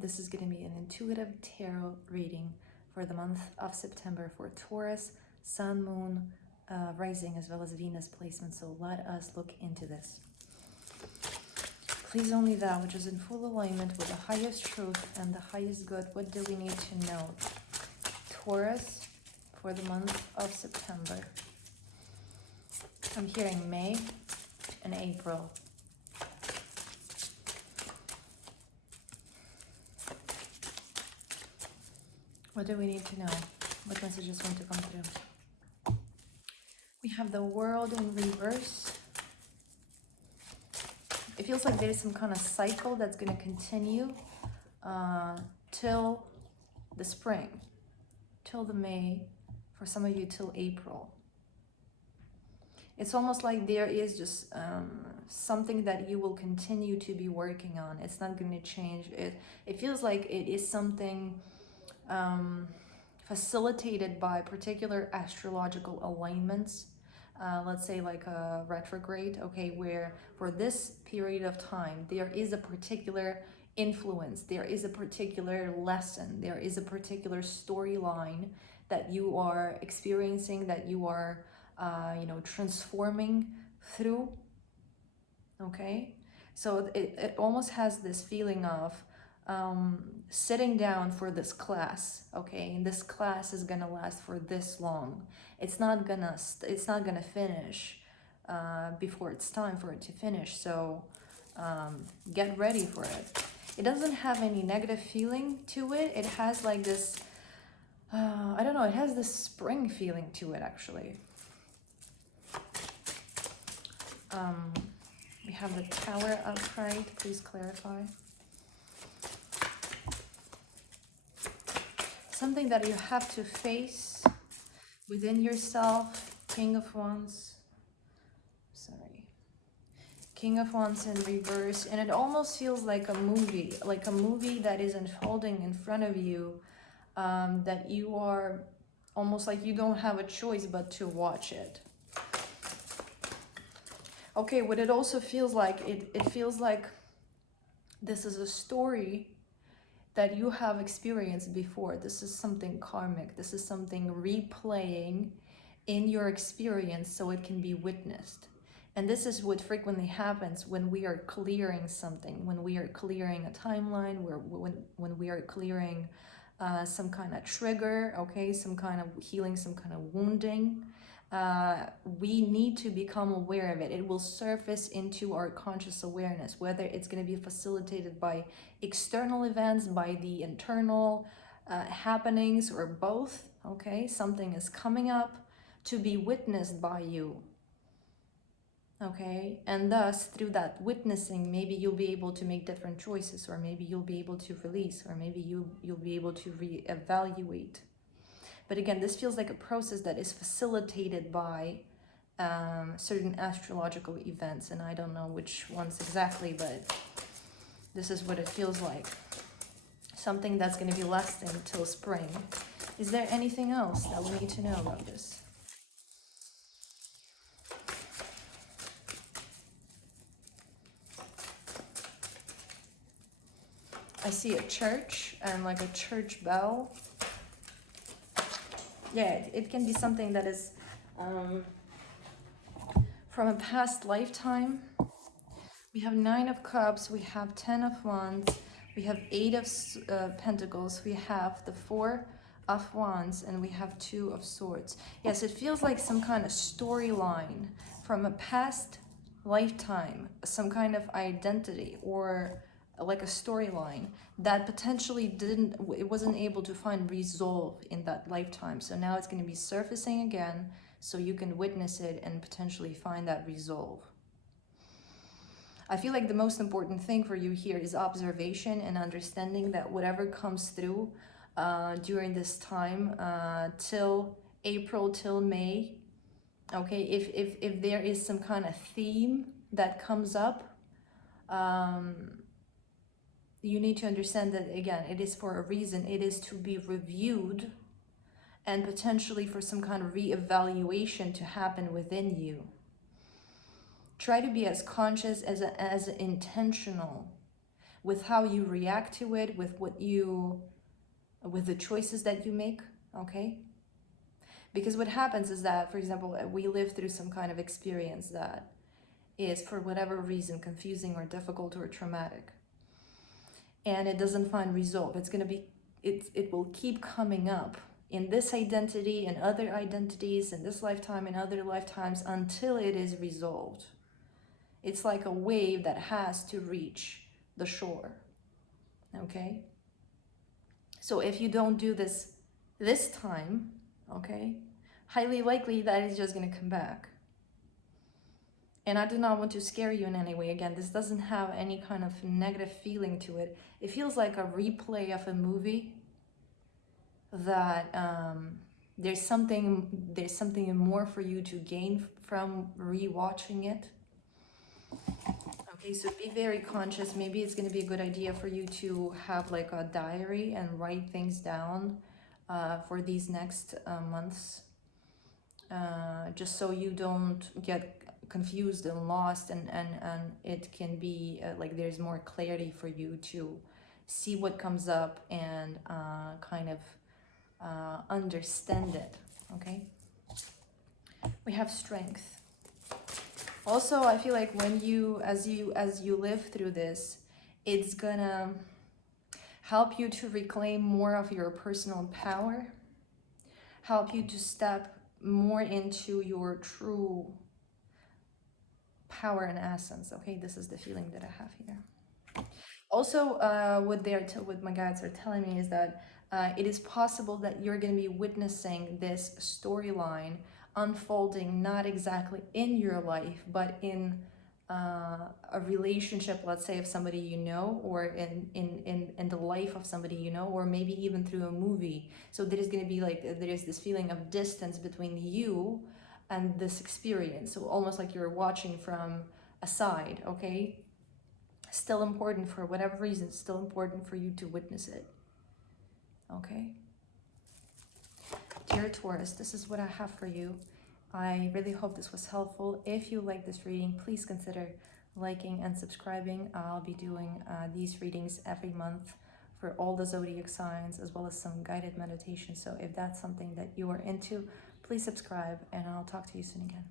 This is going to be an intuitive tarot reading for the month of September for Taurus, Sun, Moon, Rising, as well as Venus placement. So let us look into this. Please only that which is in full alignment with the highest truth and the highest good. What do we need to know? Taurus for the month of September. I'm hearing May and April. What do we need to know? What messages want to come through? We have the World in reverse. It feels like there's some kind of cycle that's going to continue till the spring, till the May, for some of you till April. It's almost like there is just something that you will continue to be working on. It's not going to change. It feels like it is something facilitated by particular astrological alignments. Let's say like a retrograde, okay, where for this period of time, there is a particular influence, there is a particular lesson, there is a particular storyline that you are experiencing, that you are, transforming through, okay? So it almost has this feeling of sitting down for this class, okay, and this class is gonna last for this long. It's not gonna finish before it's time for it to finish. So get ready for it. It doesn't have any negative feeling to it. It has like this I don't know, it has this spring feeling to it, actually. We have the Tower outright. Please clarify. Something that you have to face within yourself. King of Wands. Sorry. King of Wands in reverse. And it almost feels like a movie that is unfolding in front of you, that you are almost like you don't have a choice but to watch it. Okay, what it also feels like, it feels like this is a story that you have experienced before. This is something karmic. This is something replaying in your experience so it can be witnessed. And this is what frequently happens when we are clearing something, when we are clearing a timeline, when we are clearing some kind of trigger, okay, some kind of healing, some kind of wounding. We need to become aware of it. It will surface into our conscious awareness, whether it's going to be facilitated by external events, by the internal happenings, or both, okay? Something is coming up to be witnessed by you, okay? And thus, through that witnessing, maybe you'll be able to make different choices, or maybe you'll be able to release, or maybe you'll be able to reevaluate. But again, this feels like a process that is facilitated by certain astrological events, and I don't know which ones exactly, but this is what it feels like. Something that's going to be lasting till spring. Is there anything else that we need to know about this? I see a church and like a church bell. Yeah, it can be something that is from a past lifetime. We have 9 of Cups, we have 10 of Wands, we have 8 of Pentacles, we have the 4 of Wands, and we have 2 of Swords. Yes, it feels like some kind of storyline from a past lifetime, some kind of identity, or like a storyline that potentially wasn't able to find resolve in that lifetime. So now it's going to be surfacing again, so you can witness it and potentially find that resolve. I feel like the most important thing for you here is observation and understanding that whatever comes through during this time, till April, till May, okay, if there is some kind of theme that comes up, you need to understand that, again, it is for a reason. It is to be reviewed and potentially for some kind of reevaluation to happen within you. Try to be as conscious as intentional with how you react to it, with with the choices that you make, okay? Because what happens is that, for example, we live through some kind of experience that is, for whatever reason, confusing or difficult or traumatic, and it doesn't find resolve. It will keep coming up in this identity and other identities, in this lifetime and other lifetimes, until it is resolved. It's like a wave that has to reach the shore, okay? So if you don't do this time, okay, highly likely that is just going to come back. And I do not want to scare you in any way. Again, this doesn't have any kind of negative feeling to it. It feels like a replay of a movie that there's something more for you to gain from rewatching it. Okay, so be very conscious. Maybe it's going to be a good idea for you to have like a diary and write things down for these next months, just so you don't get confused and lost, and it can be like there's more clarity for you to see what comes up and kind of understand it. Okay, we have strength. Also, I feel like when as you live through this, it's gonna help you to reclaim more of your personal power, help you to step more into your true power and essence. Okay, this is the feeling that I have here. Also, what my guides are telling me is that it is possible that you're going to be witnessing this storyline unfolding not exactly in your life, but in a relationship, let's say, of somebody you know, or in the life of somebody you know, or maybe even through a movie. So there is going to be like, there is this feeling of distance between you and this experience. So almost like you're watching from a side, okay? Still important, for whatever reason, still important for you to witness it, okay? Dear Taurus, this is what I have for you. I really hope this was helpful. If you like this reading, please consider liking and subscribing. I'll be doing these readings every month for all the zodiac signs, as well as some guided meditation. So if that's something that you are into, please subscribe, and I'll talk to you soon again.